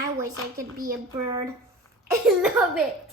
I wish I could be a bird. I love it.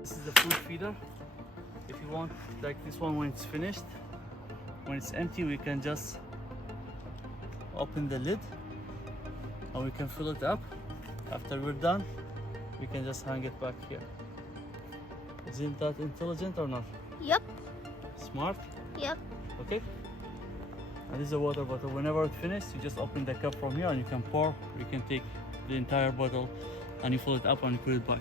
This is the food feeder. If you want, like this one, when it's finished, when it's empty, we can just open the lid and we can fill it up. After we're done, we can just hang it back here. Isn't that intelligent or not? Yep. Smart? Yep. Okay. And this is a water bottle. Whenever it's finished, you just open the cup from here and you can pour. You can take the entire bottle and you fill it up and you put it back.